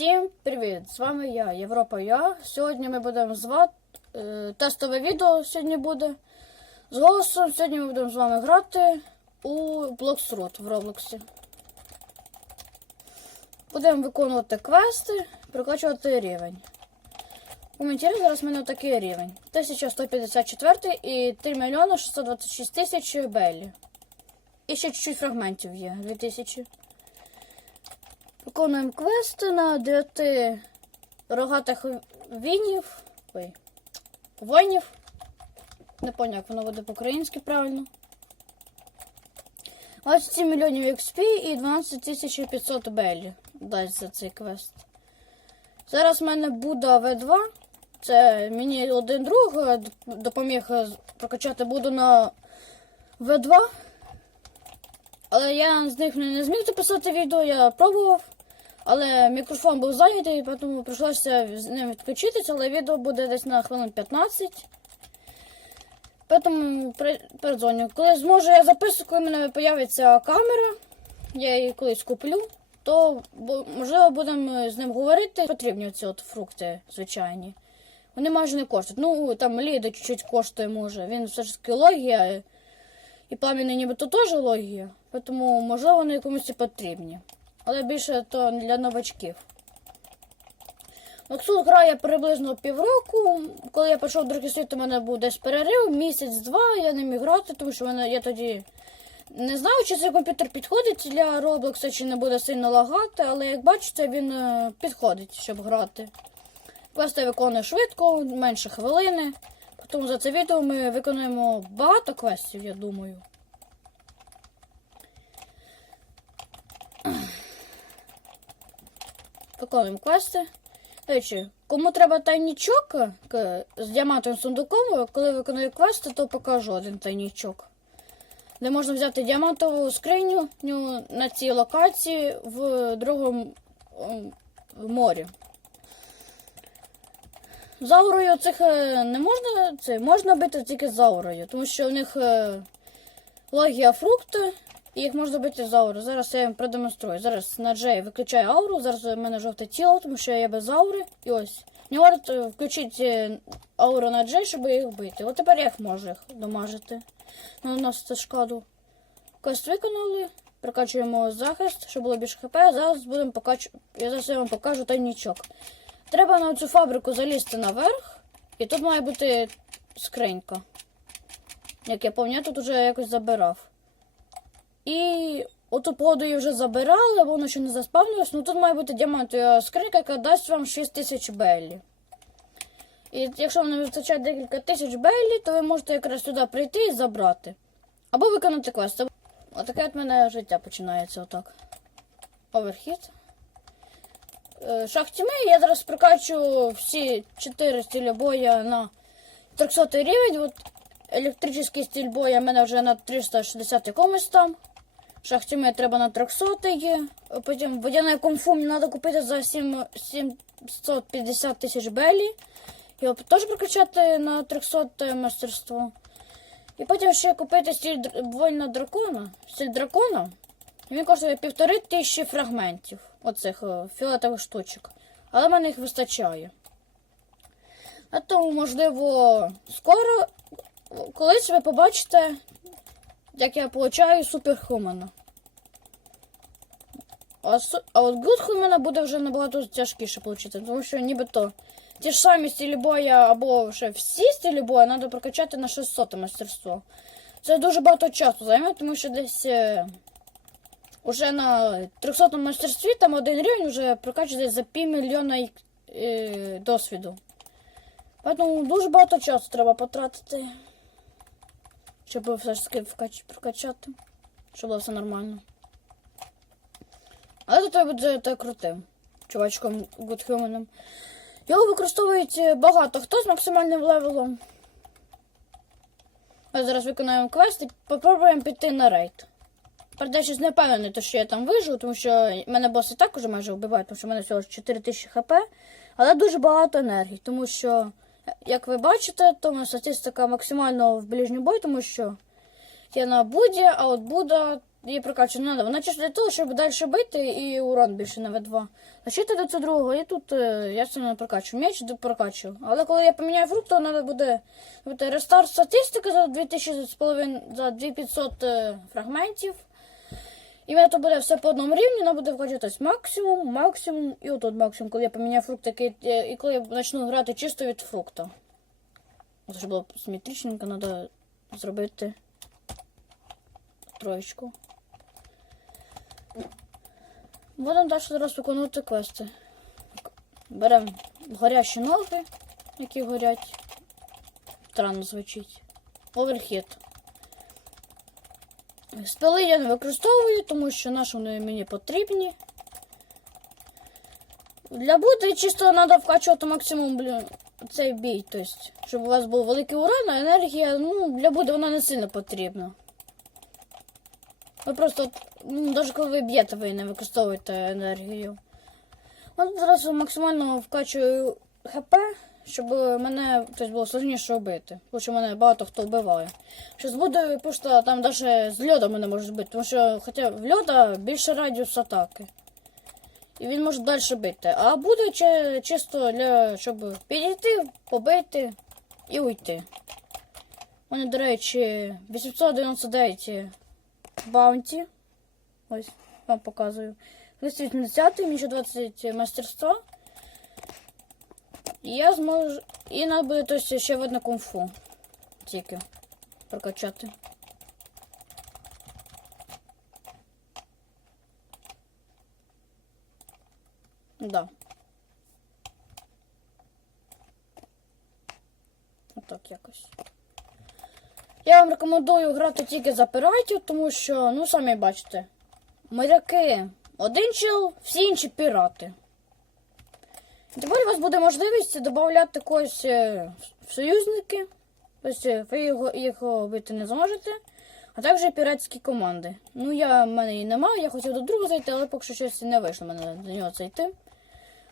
Всім привіт! З вами я, Європа Я. Сьогодні ми будемо звати е, тестове відео сьогодні буде з голосом. Сьогодні ми будемо з вами грати у Bloxroot в Роблоксі. Будемо виконувати квести, прокачувати рівень. У Ментірі зараз в мене такий рівень. 1154 і 3 мільйони 626 тисяч белі. І ще чуть-чуть фрагментів є. 2000. Виконуємо квести на 9 рогатих вінів. Ой. Воїнів. Не поняв, як воно буде по-українськи правильно. 27 мільйонів XP і 12 500 белі дасть за цей квест. Зараз в мене Буда В2. Це мені один друг е, допоміг е, прокачати Буду на В2. Але я з них не зміг записати відео, я пробував. Але мікрофон був зайнятий, тому прийшлося з ним відключитися, але відео буде десь на хвилин 15. Тому передзвоню. Коли зможу я записую, коли в мене з'явиться камера, я її колись куплю, то можливо будемо з ним говорити. Потрібні ці от фрукти звичайні. Вони майже не коштують. Ну, там Ліда чуть-чуть коштує може. Він все ж таки логія. І пламінний нібито теж логія. Тому, можливо, вони комусь потрібні. Але більше то для новачків. Максул грає приблизно півроку. Коли я пішов другий світ, у мене був десь перерив, місяць-два, я не міг грати, тому що мене я тоді не знав, чи цей комп'ютер підходить для Роблокса, чи не буде сильно лагати, але як бачите, він е, підходить, щоб грати. Квести виконує швидко, менше хвилини. Тому за це відео ми виконуємо багато квестів, я думаю. Виконуємо квести. Речі, кому треба тайнічок з діамантовим сундуком, коли виконую квести, то покажу один тайнічок. Де можна взяти діамантову скриню ну, на цій локації в другому ом, морі. З аурою цих е, не можна, це можна бити тільки з аурою, тому що в них е, логія фрукти, і їх можна бити з аурою. Зараз я їм продемонструю. Зараз на Джей виключаю ауру, зараз у мене жовте тіло, тому що я без аури. І ось. Не можете включити ауру на Джей, щоб їх бити. От тепер я їх можу їх домажити. Наносити шкоду. Квест виконали. Прокачуємо захист, щоб було більше хп. Зараз будемо покач... Я зараз я вам покажу тайнічок. Треба на цю фабрику залізти наверх, і тут має бути скринька. Як я пам'ятаю, тут вже якось забирав. І оту її вже забирали, воно ще не заспавнилось. Ну тут має бути діамантова скринька, яка дасть вам 6 тисяч беллі. І якщо вам не вистачає декілька тисяч беллі, то ви можете якраз сюди прийти і забрати. Або виконати квест. Отаке от мене життя починається отак. Оверхід. Е, Шах тьми я зараз прокачу всі 4 стилі боя на 300 рівень. От електричний стиль боя в мене вже на 360 якомусь там. Шах тьми треба на 300 є. Потім водяне кунг-фу мені треба купити за 7, 750 тисяч белі. Його теж прокачати на 300 мастерство. І потім ще купити стиль др- воїна дракона. Стиль дракона. Він коштує півтори тисячі фрагментів оцих е, фіолетових штучок. Але в мене їх вистачає. А тому, можливо, скоро колись ви побачите, як я получаю суперхумана. А, а от гудхумана буде вже набагато тяжкіше отримати, тому що нібито ті ж самі стилі боя або ще всі стилі боя треба прокачати на 600 мастерство. Це дуже багато часу займе, тому що десь. е, Уже на 300 мастерстві там один рівень вже прокачується за півмільйона е, досвіду. Тому дуже багато часу треба потратити, щоб все ж таки вкач- прокачати, щоб було все нормально. Але тут буде так крутим, чувачком Гудхюменом. Його використовують е, багато хто з максимальним левелом. Ми зараз виконаємо квест і попробуємо піти на рейд. Правда, щось не впевнений, що я там виживу, тому що мене боси також майже вбивають, тому що в мене всього 4000 хп, але дуже багато енергії, тому що, як ви бачите, то моя статистика максимально в ближню бой, тому що я на Буді, а от Буда її прокачувати не треба. Вона чисто для того, щоб далі бити і урон більше на В2. Защита до цього другого, і тут е, я це не прокачую. Меч д- прокачую. Але коли я поміняю фрукт, то треба буде робити рестарт статистики за 2000 з половин, за 2500 е, фрагментів. І в мене то буде все по одному рівні, воно буде вкачуватись максимум, максимум і отут максимум, коли я поміняю фрукт такий, е, і коли я почну грати чисто від фрукта. Це ж було симетричненько, треба зробити троєчку. Будемо далі зараз виконувати квести. Беремо горящі ноги, які горять. Странно звучить. Оверхід. Спили я не використовую, тому що наші вони мені потрібні. Для бути чисто треба вкачувати максимум блін, цей бій. Тобто, щоб у вас був великий урон, а енергія, ну, для буде вона не сильно потрібна. Ви просто, ну, навіть коли ви б'єте, ви не використовуєте енергію. От зараз максимально вкачую ХП, щоб мене тобто, було сложніше вбити. Тому що мене багато хто вбиває. Що буде, просто там навіть з льода мене може збити, тому що хоча в льода більше радіус атаки. І він може далі бити. А буде чи- чисто для щоб підійти, побити і уйти. У мене, до речі, 899 баунті. Ось, вам показую. 280, мені ще 20 мастерства. І я зможу. І тобто, ще в одне кунг-фу. Тільки прокачати. Да. Отак якось. Я вам рекомендую грати тільки за піратів, тому що, ну, самі бачите, моряки один чел, всі інші пірати. Тепер у вас буде можливість додати когось е, в союзники. Тобто ви його, його бити не зможете. А також піратські команди. Ну, я в мене її немає, я хотів до другого зайти, але поки що щось не вийшло мене до нього зайти.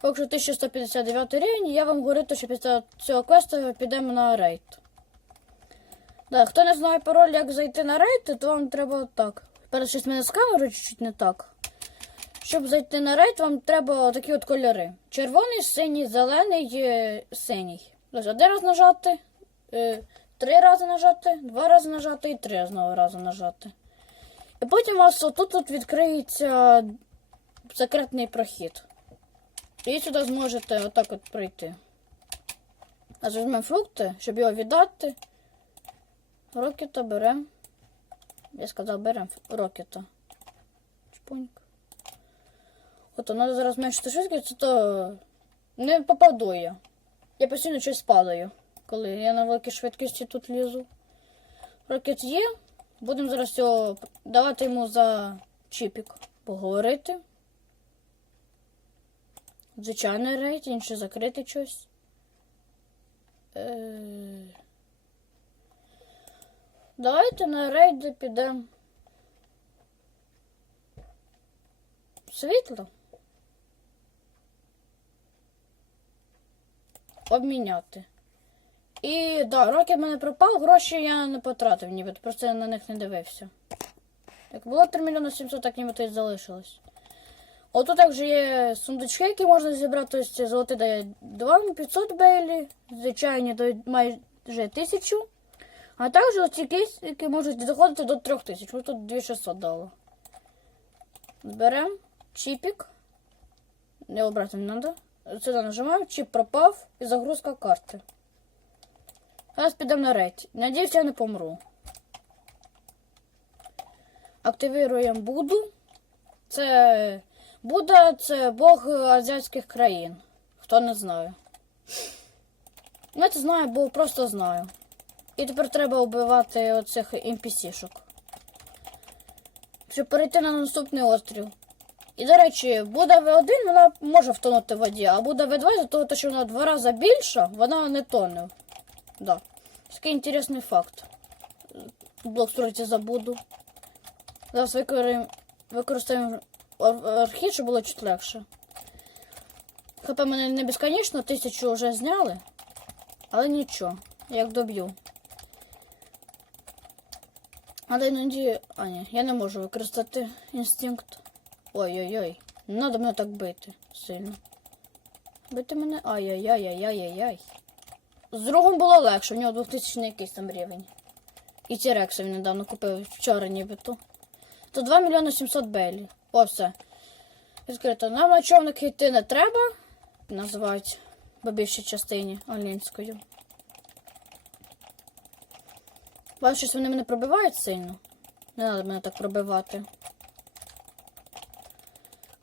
Поки що 1159 рівень, я вам говорю, що після цього квесту підемо на рейд. Да, хто не знає пароль, як зайти на рейд, то вам треба так. Перше щось мене з камерою чуть-чуть не так. Щоб зайти на рейд, вам треба такі от кольори: червоний, синій, зелений, е, синій. Один раз нажати, е, три рази нажати, два рази нажати і три знову рази нажати. І потім у вас отут от відкриється секретний прохід. І сюди зможете отак от пройти. А візьмемо фрукти, щоб його віддати. Рокета беремо. Я сказав, беремо рокета. Чпуньк. От, треба зараз зменшити швидкість, то не попаду я. Я постійно щось падаю, коли я на великій швидкості тут лізу. Рокет є. Будемо зараз його давати йому за чіпік поговорити. Звичайний рейд, інший закрити щось. Е... Давайте на рейди підемо. Світло. Обміняти. І да, рокет мене пропав, гроші я не потратив, ніби просто я на них не дивився. Як було 3 мільйони 700, так ніби то й залишилось. Отут також є сундучки, які можна зібрати. Ось золоті дає 2500 бейлі, звичайні дають майже 1000. А також оці кейс, які можуть доходити до 3000. Ось тут 2600 дало. Беремо чіпік. Не обрати не треба. Сюди нажимаємо, чіп пропав і загрузка карти. Зараз підемо на рейд. Надіюсь, я не помру. Активіруємо Буду. Це Будда це Бог азіатських країн. Хто не знає. Я це знаю, бо просто знаю. І тепер треба вбивати оцих NPC-шок. Щоб перейти на наступний острів. І, до речі, Будда В1 вона може втонути в воді, а Будда В2 за того, що вона два рази більша, вона не тоне. Да. Такий інтересний факт. Блок строїться за Будду. Зараз використаємо використаємо ар- архів, щоб було чуть легше. ХП мене не безконечно, тисячу вже зняли. Але нічого, як доб'ю. Але іноді. А ні, я не можу використати інстинкт. Ой-ой-ой. Не треба мене так бити сильно. Бити мене. Ай-яй-яй-яй-яй-яй. З другом було легше, у нього 2000 якийсь там рівень. І Тірекса він недавно купив вчора нібито. То 2 мільйони 700 белі. О, все. Відкрито. Нам на човник йти не треба. Називають по більшій частині англійською. Бачу, щось вони мене пробивають сильно. Не треба мене так пробивати.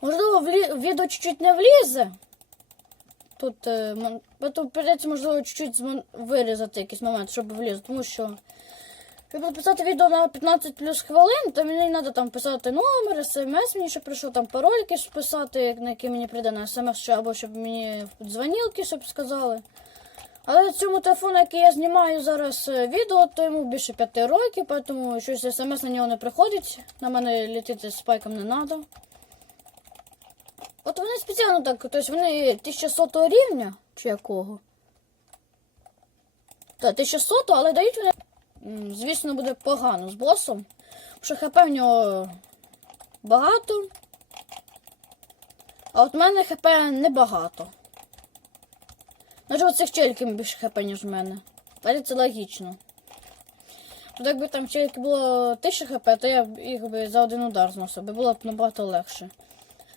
Можливо, в відео чуть-чуть не влізе. Тут, е, тут можливо, чуть-чуть вирізати якийсь момент, щоб вліз, тому що. Щоб записати відео на 15 плюс хвилин, то мені треба там писати номер, смс мені ще прийшов, там пароль якийсь писати, на який мені прийде на смс, або щоб мені дзвонілки, щоб сказали. Але цьому телефону, який я знімаю зараз е, відео, то йому більше 5 років, тому щось смс на нього не приходить. На мене літити з спайком не треба. От вони спеціально так, тобто вони 1100 рівня, чи якого? Так, 1100, але дають вони. Звісно, буде погано з босом. Що хп в нього багато. А от в мене хп небагато. Може, цих челіків більше хп, ніж в мене. Але це логічно. От якби там челіки було 1000 хп, то я їх би за один удар зносив, би було б набагато легше.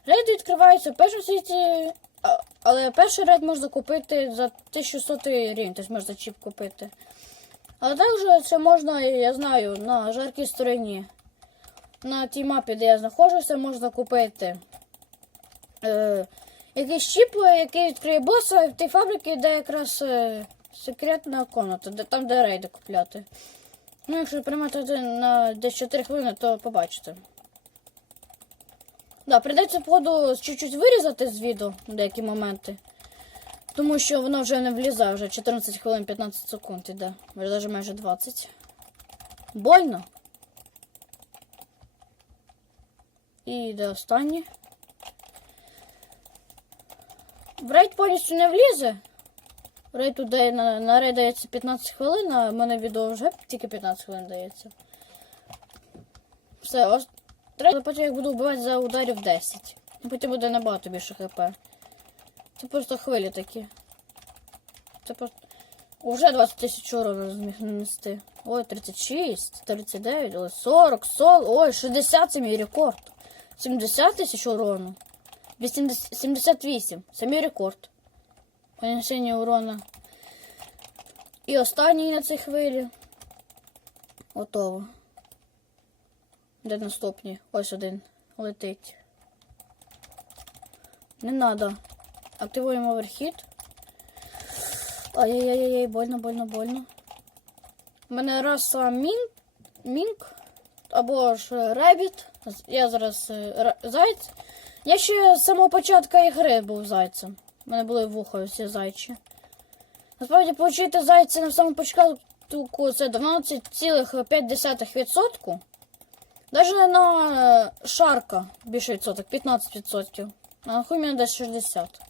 Рейд відкривається в першому світі, але перший рейд можна купити за 1100 рівень, тобто можна чіп купити. Але також це можна, я знаю, на жаркій стороні. На тій мапі, де я знаходжуся, можна купити е, якийсь чіп, який відкриє боса в тій фабриці, де якраз е, секретна комната, де, там, де рейди купляти. Ну, якщо приймати на десь 4 хвилини, то побачите. Да, прийдеться походу чуть-чуть вирізати з відео деякі моменти. Тому що воно вже не влізає, вже 14 хвилин 15 секунд іде. Вже навіть майже 20. Больно. І йде останнє. В рейд повністю не влізе. Рейд тут на, на рейд дається 15 хвилин, а в мене відео вже тільки 15 хвилин дається. Все, ось. Треба потім як буду вбивати за ударів 10. І потім буде набагато більше хп. Це просто хвилі такі. Це просто. Уже 20 тисяч урону зміг нанести. Ой, 36, 39, ой, 40, 40, ой, 60 це мій рекорд. 70 тисяч урону. 80, 78. Це мій рекорд. Понесення урона. І останній на цій хвилі. Готово. Де наступні? Ось один. Летить. Не надо. Активуємо оверхід. Ай-яй-яй-яй, больно, больно, больно. У мене раса мінк, мінк або ж ребіт. Я зараз е, зайць. Я ще з самого початку ігри був зайцем. У мене були вуха всі зайчі. Насправді, отримати зайця на самому початку це 12,5%. Даже на е, шарка більше відсоток, 15%. А на хуй мене десь 60.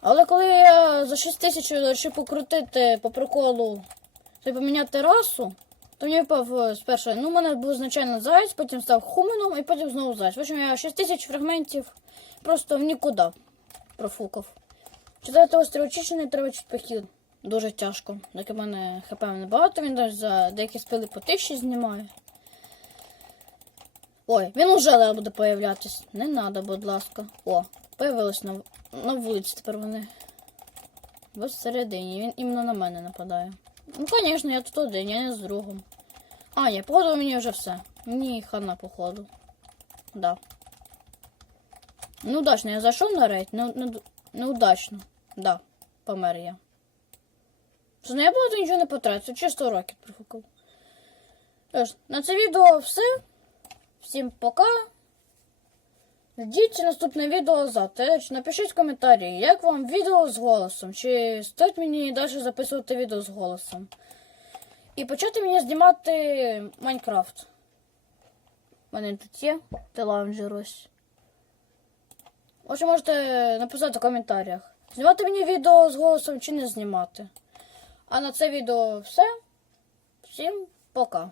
Але коли я за 6 тисяч вирішив покрутити по приколу та поміняти расу, то мені випав е, спершу, ну, у мене був звичайно заяць, потім став хуменом і потім знову заяць. В общем, я 6 тисяч фрагментів просто в нікуди профукав. Читати острів очищений треба чуть похід. Дуже тяжко. Так у мене хп небагато, він навіть за деякі спили по тисячі знімає. Ой, він уже зараз буде появлятись. Не надо, будь ласка. О, появилось на, на вулиці тепер вони. Всередині. Він іменно на мене нападає. Ну, звісно, я тут один, я не з другом. А, ні, походу мені вже все. Мені хана, походу. Да. Неудачно, я зайшов на рейд. Не, не, неудачно. Да, помер я. Що, ну я багато нічого не потратив, чисто рокет профукав. На це відео все. Всім пока. Ждіть наступне відео завтра. Напишіть в коментарі, як вам відео з голосом. Чи стоїть мені далі записувати відео з голосом. І почати мені знімати Майнкрафт. У мене тут є телаунджер ось. Отже, можете написати в коментарях. Знімати мені відео з голосом чи не знімати. А на це відео все. Всім пока.